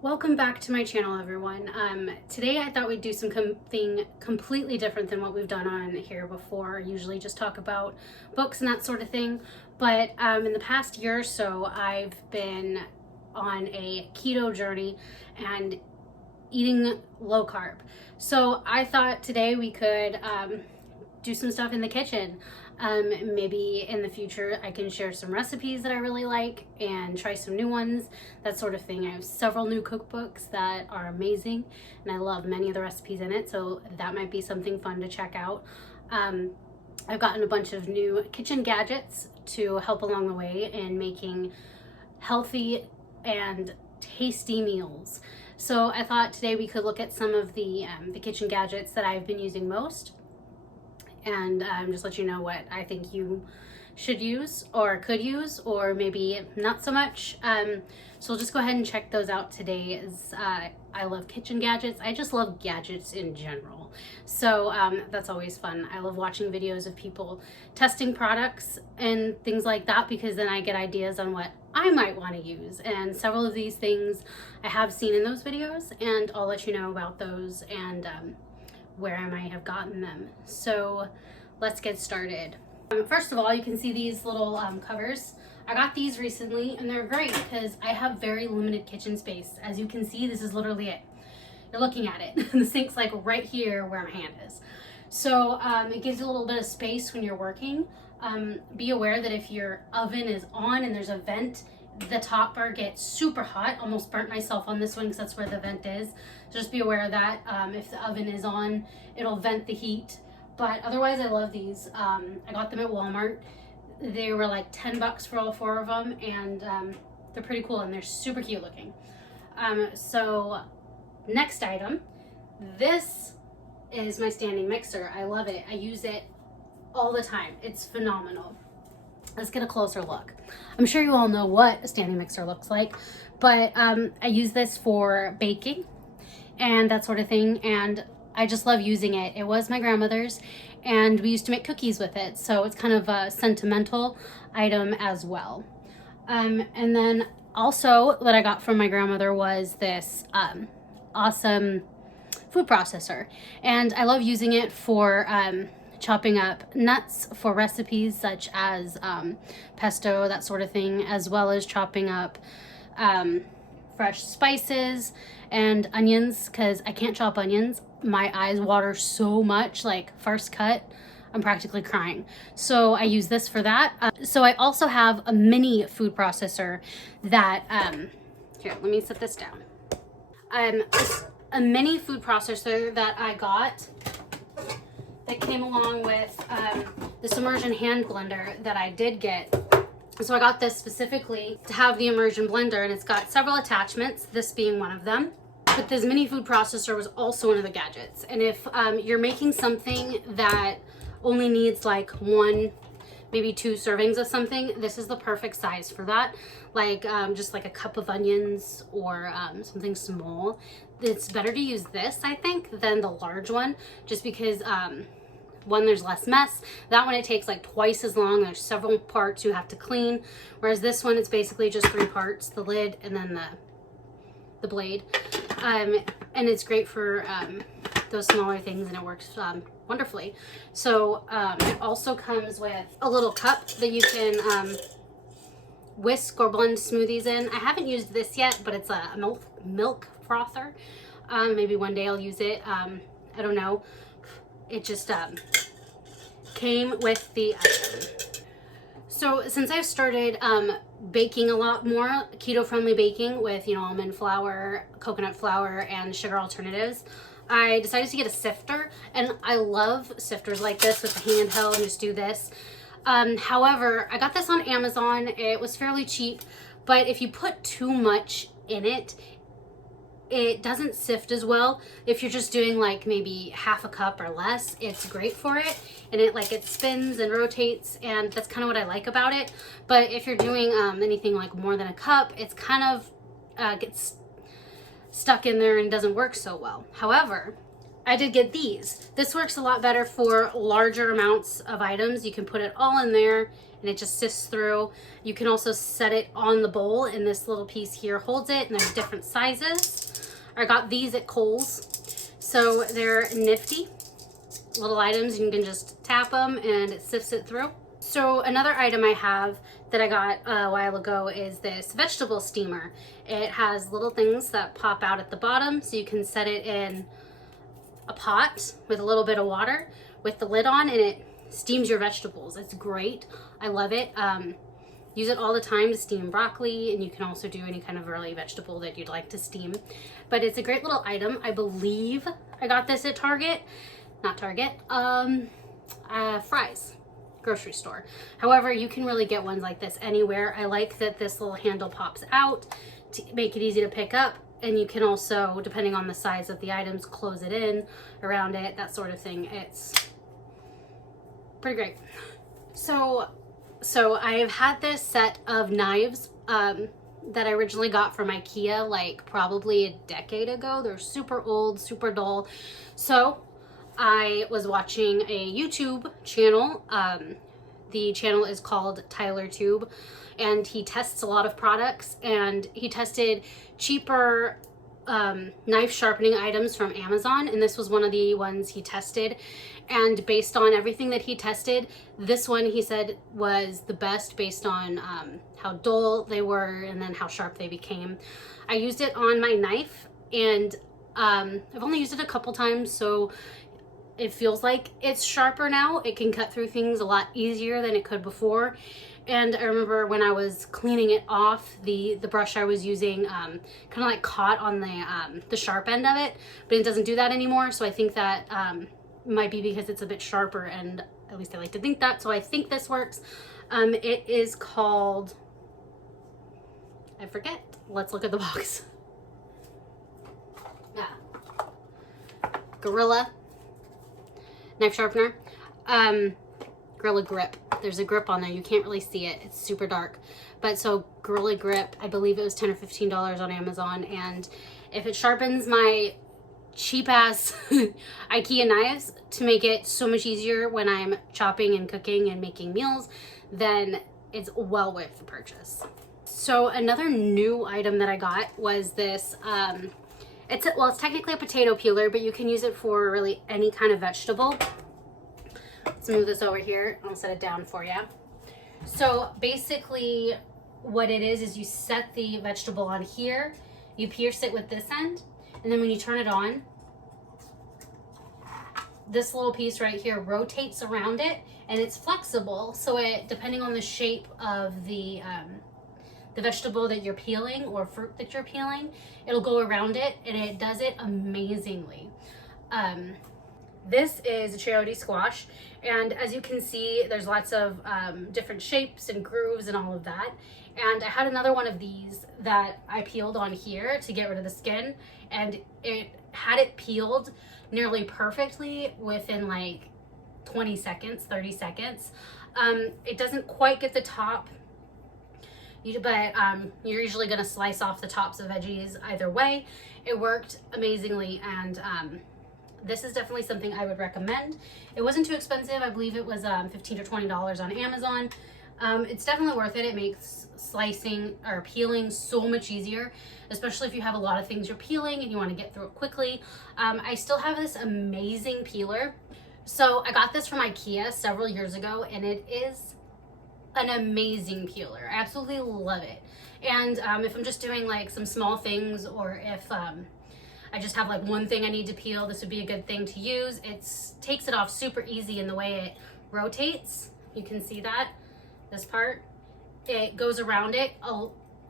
Welcome back to my channel, everyone. Today I thought we'd do something completely different than what we've done on here before. Usually just talk about books and that sort of thing. But in the past year or so, I've been on a keto journey and eating low carb. So I thought today we could do some stuff in the kitchen. Maybe in the future I can share some recipes that I really like and try some new ones, that sort of thing. I have several new cookbooks that are amazing and I love many of the recipes in it, so that might be something fun to check out. I've gotten a bunch of new kitchen gadgets to help along the way in making healthy and tasty meals. So I thought today we could look at some of the kitchen gadgets that I've been using most, and just let you know what I think you should use or could use, or maybe not so much. So we'll just go ahead and check those out today. I love kitchen gadgets. I just love gadgets in general. So that's always fun. I love watching videos of people testing products and things like that, because then I get ideas on what I might want to use. And several of these things I have seen in those videos, and I'll let you know about those and where I might have gotten them. So let's get started. First of all, you can see these little covers. I got these recently and they're great because I have very limited kitchen space. As you can see, this is literally it. You're looking at it. The sink's like right here where my hand is. So it gives you a little bit of space when you're working. Be aware that if your oven is on and there's a vent, the top bar gets super hot. Almost burnt myself on this one because that's where the vent is. So just be aware of that. If the oven is on, it'll vent the heat. But otherwise, I love these. I got them at Walmart. They were like 10 bucks for all four of them, and they're pretty cool and they're super cute looking. So next item, this is my standing mixer. I love it. I use it all the time. It's phenomenal. Let's get a closer look. I'm sure you all know what a standing mixer looks like, but I use this for baking and that sort of thing, and I just love using it. It was my grandmother's, and we used to make cookies with it, so it's kind of a sentimental item as well. And then also what I got from my grandmother was this awesome food processor, and I love using it for chopping up nuts for recipes such as pesto, that sort of thing, as well as chopping up fresh spices and onions, because I can't chop onions. My eyes water so much, like first cut, I'm practically crying. So I use this for that. So I also have a mini food processor that, here, let me set this down. A mini food processor that I got that came along with this immersion hand blender that I did get. So I got this specifically to have the immersion blender, and it's got several attachments, this being one of them. But this mini food processor was also one of the gadgets. And if you're making something that only needs like one, maybe two servings of something, this is the perfect size for that. Like just like a cup of onions or something small. It's better to use this, I think, than the large one, just because one, there's less mess. That one, it takes like twice as long. There's several parts you have to clean. Whereas this one, it's basically just three parts: the lid and then the blade. And it's great for those smaller things, and it works wonderfully. So it also comes with a little cup that you can whisk or blend smoothies in. I haven't used this yet, but it's a milk frother. Maybe one day I'll use it. I don't know. It just came with the item. So since I've started baking a lot more, keto-friendly baking with, almond flour, coconut flour, and sugar alternatives, I decided to get a sifter. And I love sifters like this with the handheld and just do this. However, I got this on Amazon. It was fairly cheap, but if you put too much in it, it doesn't sift as well. If you're just doing like maybe half a cup or less, it's great for it, and it spins and rotates, and that's kind of what I like about it. But if you're doing anything like more than a cup, it's kind of gets stuck in there and doesn't work so well. However, I did get these. This works a lot better for larger amounts of items. You can put it all in there and it just sifts through. You can also set it on the bowl, and this little piece here holds it, and there's different sizes. I got these at Kohl's. So they're nifty little items. You can just tap them and it sifts it through. So another item I have that I got a while ago is this vegetable steamer. It has little things that pop out at the bottom, so you can set it in a pot with a little bit of water with the lid on, and it steams your vegetables. It's great. I love it. Use it all the time to steam broccoli, and you can also do any kind of early vegetable that you'd like to steam. But it's a great little item. I believe I got this at Target. Not Target. Fry's grocery store. However, you can really get ones like this anywhere. I like that this little handle pops out to make it easy to pick up, and you can also, depending on the size of the items, close it in around it, that sort of thing. It's pretty great. So I've had this set of knives that I originally got from IKEA like probably a decade ago. They're super old, super dull. So I was watching a YouTube channel. The channel is called Tyler Tube, and he tests a lot of products, and he tested cheaper knife sharpening items from Amazon, and this was one of the ones he tested. And based on everything that he tested, this one he said was the best based on how dull they were and then how sharp they became. I used it on my knife, and I've only used it a couple times, so it feels like it's sharper now. It can cut through things a lot easier than it could before. And I remember when I was cleaning it off, the brush I was using kind of like caught on the sharp end of it, but it doesn't do that anymore. So I think that might be because it's a bit sharper, and at least I like to think that. So I think this works. It is called, I forget. Let's look at the box. Yeah. Gorilla knife sharpener. Gorilla Grip. There's a grip on there. You can't really see it. It's super dark. But so Gorilla Grip, I believe it was $10 or $15 on Amazon. And if it sharpens my cheap ass IKEA knives to make it so much easier when I'm chopping and cooking and making meals, then it's well worth the purchase. So another new item that I got was this, it's technically a potato peeler, but you can use it for really any kind of vegetable. Let's move this over here. I'll set it down for you. So basically what it is you set the vegetable on here, you pierce it with this end, and then when you turn it on, this little piece right here rotates around it, and it's flexible, so it, depending on the shape of the vegetable that you're peeling or fruit that you're peeling, it'll go around it, and it does it amazingly. This is a chayote squash, and as you can see, there's lots of different shapes and grooves and all of that. And I had another one of these that I peeled on here to get rid of the skin, and it had it peeled nearly perfectly within like 20 seconds, 30 seconds. It doesn't quite get the top, but you're usually going to slice off the tops of veggies either way. It worked amazingly, and this is definitely something I would recommend. It wasn't too expensive. I believe it was $15 or $20 on Amazon. It's definitely worth it. It makes slicing or peeling so much easier, especially if you have a lot of things you're peeling and you want to get through it quickly. I still have this amazing peeler. So I got this from IKEA several years ago, and it is an amazing peeler. I absolutely love it. And if I'm just doing like some small things, or if I just have like one thing I need to peel, this would be a good thing to use. It takes it off super easy in the way it rotates. You can see that, this part. It goes around it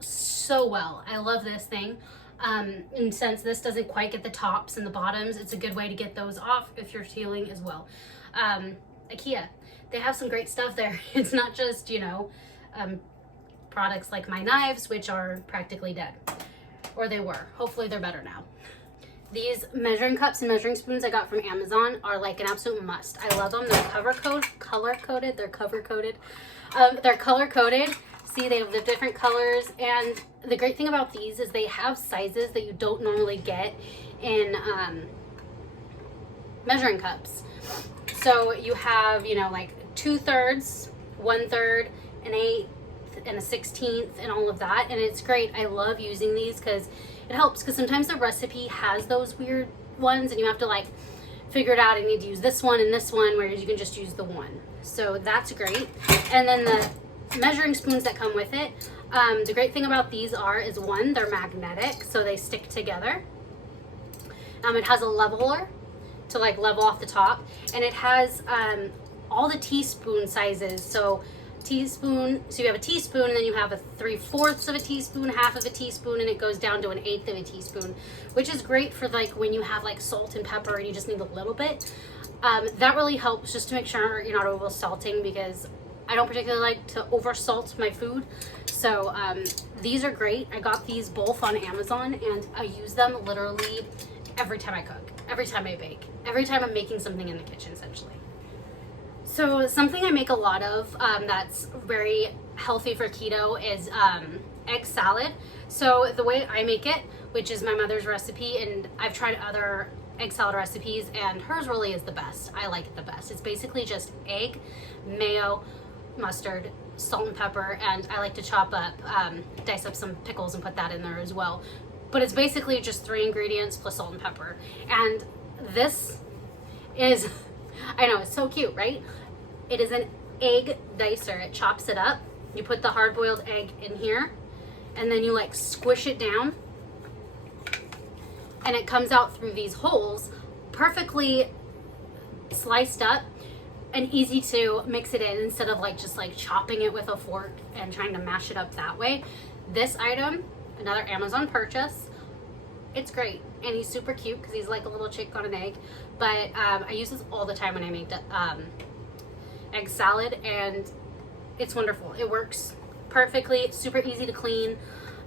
so well. I love this thing. And since this doesn't quite get the tops and the bottoms, it's a good way to get those off if you're peeling as well. IKEA, they have some great stuff there. It's not just, you know, products like my knives, which are practically dead. Or they were. Hopefully they're better now. These measuring cups and measuring spoons I got from Amazon are like an absolute must. I love them. They're color-coded. They're cover-coated. They're color-coded. See, they have the different colors. And the great thing about these is they have sizes that you don't normally get in measuring cups. So you have, you know, like 2/3, 1/3, an 1/8, and a 1/16, and all of that. And it's great. I love using these because it helps, because sometimes the recipe has those weird ones and you have to like figure it out. I need to use this one and this one, whereas you can just use the one. So that's great. And then the measuring spoons that come with it, the great thing about these is one, they're magnetic, so they stick together. It has a leveler to like level off the top, and it has all the teaspoon sizes. So teaspoon, so you have a teaspoon, and then you have a 3/4 of a teaspoon, half of a teaspoon, and it goes down to an 1/8 of a teaspoon, which is great for like when you have like salt and pepper and you just need a little bit. That really helps just to make sure you're not over salting, because I don't particularly like to over salt my food. So these are great. I got these both on Amazon, and I use them literally every time I cook, every time I bake, every time I'm making something in the kitchen, essentially. So something I make a lot of that's very healthy for keto is egg salad. So the way I make it, which is my mother's recipe, and I've tried other egg salad recipes, and hers really is the best. I like it the best. It's basically just egg, mayo, mustard, salt and pepper, and I like to chop up, dice up some pickles and put that in there as well. But it's basically just 3 ingredients plus salt and pepper. And this is, I know, it's so cute, right? It is an egg dicer. It chops it up. You put the hard-boiled egg in here, and then you like squish it down, and it comes out through these holes, perfectly sliced up and easy to mix it in, instead of like just like chopping it with a fork and trying to mash it up that way. This item, another Amazon purchase. It's great, and he's super cute because he's like a little chick on an egg. But I use this all the time when I make egg salad, and it's wonderful. It works perfectly. It's super easy to clean,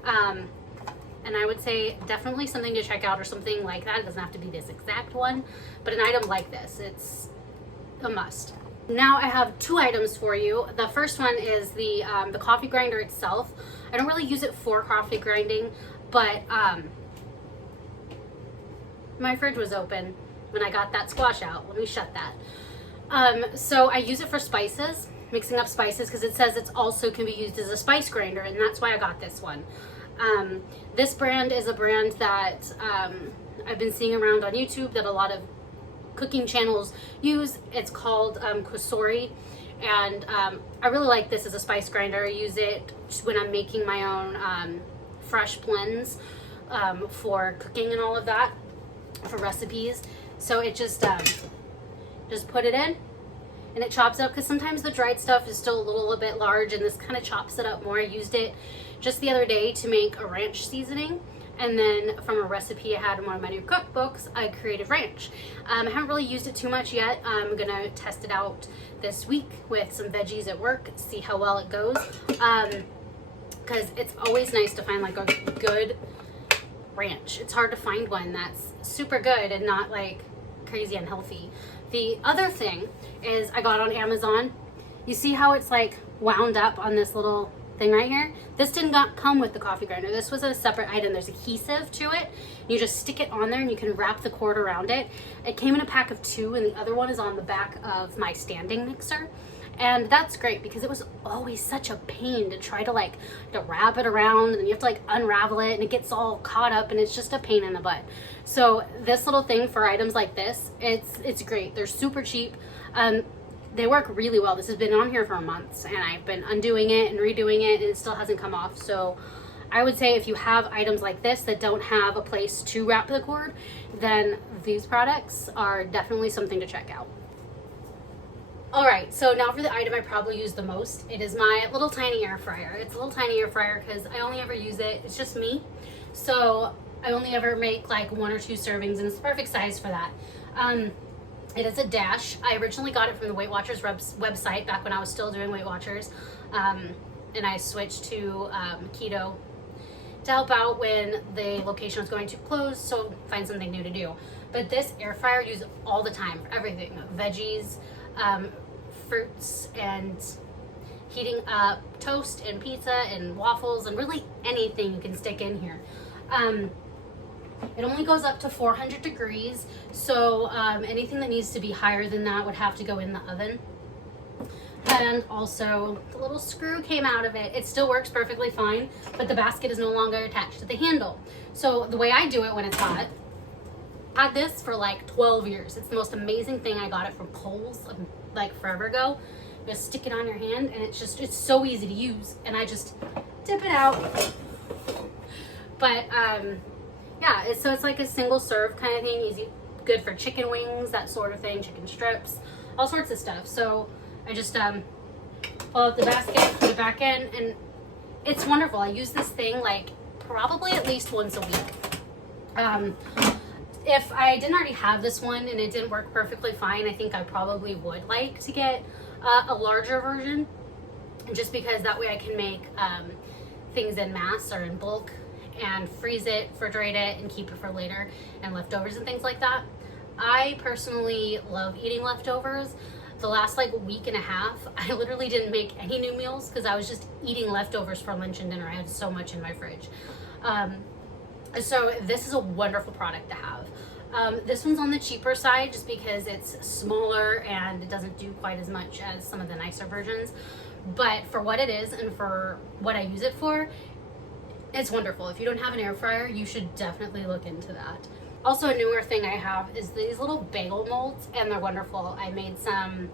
and I would say definitely something to check out, or something like that. It doesn't have to be this exact one, but an item like this, it's a must. Now I have 2 items for you. The first one is the coffee grinder itself. I don't really use it for coffee grinding, but my fridge was open when I got that squash out. Let me shut that. So I use it for spices, mixing up spices, because it says it's also can be used as a spice grinder, and that's why I got this one. This brand is a brand that I've been seeing around on YouTube that a lot of cooking channels use. It's called Kusori, and I really like this as a spice grinder. I use it when I'm making my own fresh blends for cooking and all of that, for recipes. So it just put it in, and it chops up, because sometimes the dried stuff is still a little bit large, and this kind of chops it up more. I used it just the other day to make a ranch seasoning, and then from a recipe I had in one of my new cookbooks, I created ranch. I haven't really used it too much yet. I'm gonna test it out this week with some veggies at work, see how well it goes, because it's always nice to find like a good ranch. It's hard to find one that's super good and not like crazy unhealthy. The other thing is I got on Amazon. You see how it's like wound up on this little thing right here? This did not come with the coffee grinder. This was a separate item. There's adhesive to it. You just stick it on there, and you can wrap the cord around it. It came in a pack of 2, and the other one is on the back of my standing mixer. And that's great, because it was always such a pain to try to like to wrap it around, and you have to like unravel it, and it gets all caught up, and it's just a pain in the butt. So this little thing for items like this, it's great. They're super cheap. They work really well. This has been on here for months, and I've been undoing it and redoing it, and it still hasn't come off. So I would say if you have items like this that don't have a place to wrap the cord, then these products are definitely something to check out. All right, so now for the item I probably use the most. It is my little tiny air fryer. It's a little tiny air fryer because I only ever use it. It's just me. So I only ever make like 1 or 2 servings, and it's the perfect size for that. It is a Dash. I originally got it from the Weight Watchers website back when I was still doing Weight Watchers. And I switched to Keto to help out when the location was going to close, so find something new to do. But this air fryer I use all the time for everything. Veggies, fruits, and heating up toast and pizza and waffles, and really anything you can stick in here. It only goes up to 400 degrees, so anything that needs to be higher than that would have to go in the oven. And also, the little screw came out of it. It still works perfectly fine, but the basket is no longer attached to the handle. So the way I do it when it's hot, I had this for like 12 years. It's the most amazing thing. I got it from Kohl's like forever ago. You just stick it on your hand, and it's so easy to use. And I just dip it out. But yeah, so it's like a single serve kind of thing. Easy, good for chicken wings, that sort of thing, chicken strips, all sorts of stuff. So I just pull out the basket, put it back in, and it's wonderful. I use this thing like probably at least once a week. If I didn't already have this one and it didn't work perfectly fine, I think I probably would like to get a larger version, just because that way I can make things in mass or in bulk and freeze it, refrigerate it, and keep it for later and leftovers and things like that. I personally love eating leftovers. The last like week and a half, I literally didn't make any new meals because I was just eating leftovers for lunch and dinner. I had so much in my fridge. So this is a wonderful product to have. This one's on the cheaper side just because it's smaller and it doesn't do quite as much as some of the nicer versions. But for what it is and for what I use it for, it's wonderful. If you don't have an air fryer, you should definitely look into that. Also, a newer thing I have is these little bagel molds, and they're wonderful. I made some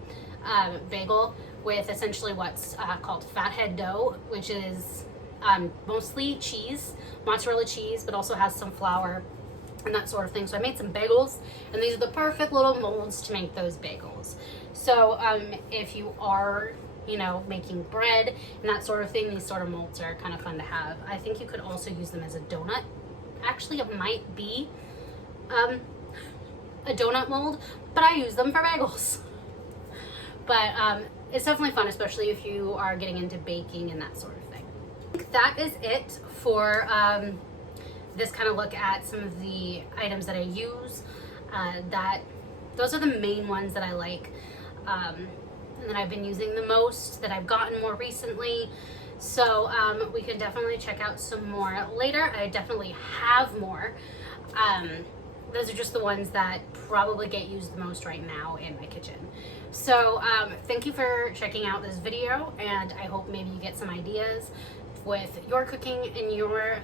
bagel with essentially what's called fathead dough, which is mostly cheese, mozzarella cheese, but also has some flour and that sort of thing. So I made some bagels, and these are the perfect little molds to make those bagels. So if you are, you know, making bread and that sort of thing, these sort of molds are kind of fun to have. I think you could also use them as a donut. Actually, it might be a donut mold, but I use them for bagels. But it's definitely fun, especially if you are getting into baking and that sort of thing. I think that is it for this kind of look at some of the items that I use. Those are the main ones that I like, and that I've been using the most, that I've gotten more recently. So we can definitely check out some more later. I definitely have more. Those are just the ones that probably get used the most right now in my kitchen. So thank you for checking out this video, and I hope maybe you get some ideas with your cooking and your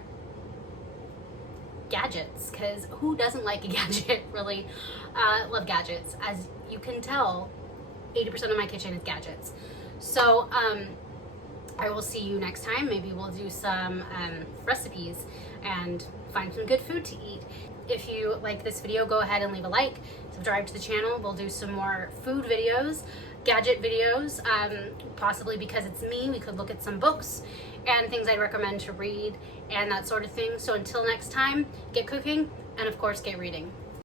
gadgets, because who doesn't like a gadget, really? Love gadgets. As you can tell, 80% of my kitchen is gadgets. So I will see you next time. Maybe we'll do some recipes and find some good food to eat. If you like this video, go ahead and leave a like, subscribe to the channel. We'll do some more food videos, gadget videos, possibly because it's me. We could look at some books and things I'd recommend to read and that sort of thing. So until next time, get cooking and of course get reading.